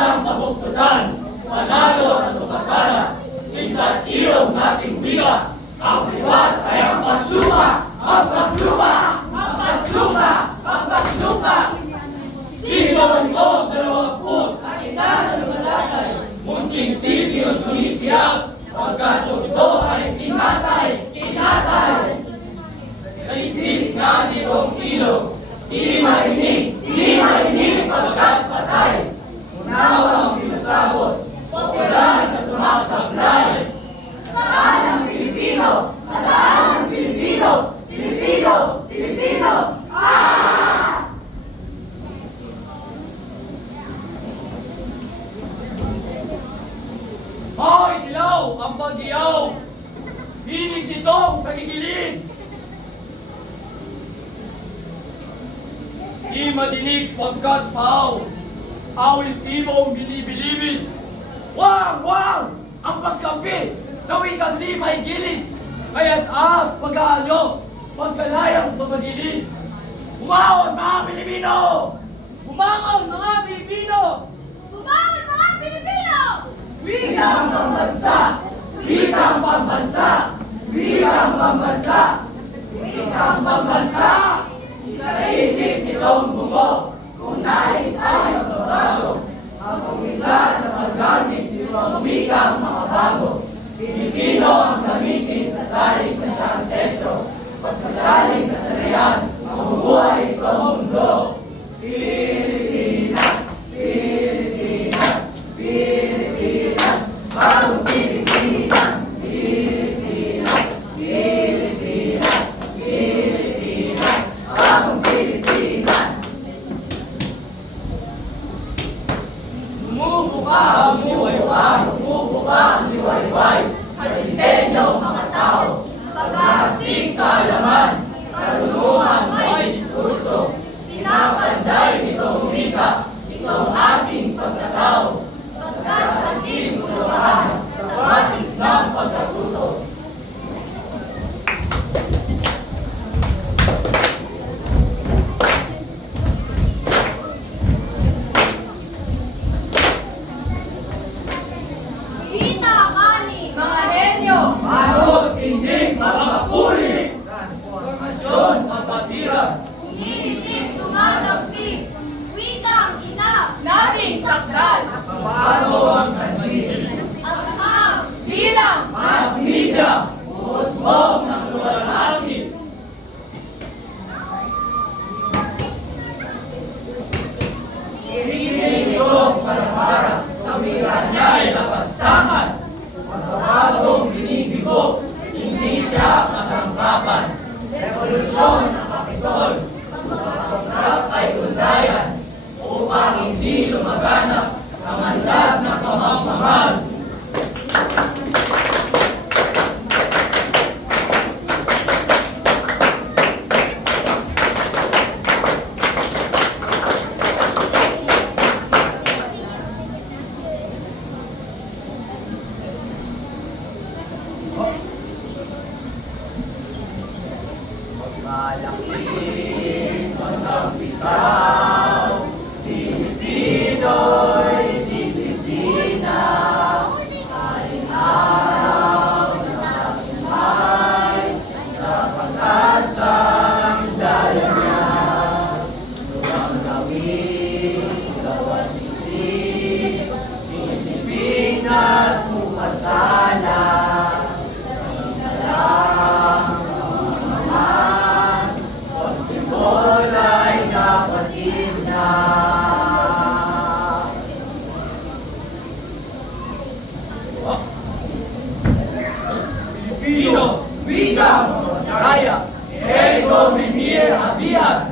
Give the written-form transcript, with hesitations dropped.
isang kabuktutan, panalo at tukasala, siglat ilog nating wika, ang sibat ay ang paslupa, ang paslupa, ang paslupa, ang paslupa. Siglo 20 at isa na lumalatay, munting sisiyo sumisiyap, pagkatugto ay kinatay, kinatay. Naisis nga nitong ilog, di marinig pagkat patay. Unawang pinasabos, popular na sumasablay. Saan ang Pilipino? Nasaan ang Pilipino? Pilipino! Pilipino! Ah! Hoy, ilaw! Ang pag-iyaw! Hinig nitong sa gigilid! Di madinig pagkat paaw, awil tibong bilibilibid. Wang! Wang! Ang pagkampi sa wikang di may gilid, kaya't ahas pag-aalok, pagkalayang pamagilid. Bumangon mga Pilipino! Bumangon mga Pilipino! Bumangon mga Pilipino! Wikang pambansa! Wikang pambansa! Wikang pambansa! Wikang pambansa! Isaisip nitong bungo, kung nais ay magbabago, ang umisa sa paggamit nitong wikang makabago. Pilipino ang gamitin sa saling na siyang sentro, pagsasaling kasarian, mabubuhay itong mundo. Pilipinas! Pilipinas! Pilipinas! Bagong Pilipinas! Pilipinas! Pilipinas! Pilipinas! Bagong Pilipinas! Bumubuka ang liwayway! Bumubuka ang liwayway! Sa disenyo mga tao, pag-aasing kaalaman, karunungan may diskurso, pinapanday nitong wika, itong ating pagkatao. Pagkat ating unawahan sa batis ng pagkatuto. Kita kani mga henyo! Manot hindi magpapuri! Formasyon at patira! Umiitim tumadampi! Wikang ina! Nating sakdal! Paano ang kanil? Ang ham! Bilang! Mass media! Uusbong ng lugar natin! Hinihiling itong para sa wika niya'y lapastangan. Magbabagong binibigo, hindi siya kasangkapan. Revolusyon ng Kapitol, magpapaglap ay undayan, upang hindi lumaganap ang handog na pamamahal. Malaki pagkampisaw, Pilipino'y disiplina, aling-araw nakasumay sa pag-asang dala niya. Luwang gawin, gawat isip, Pilipina't umasala, Olay kapatid na. Pilipino, wika, kaya, Ergo Mimir Abiyan,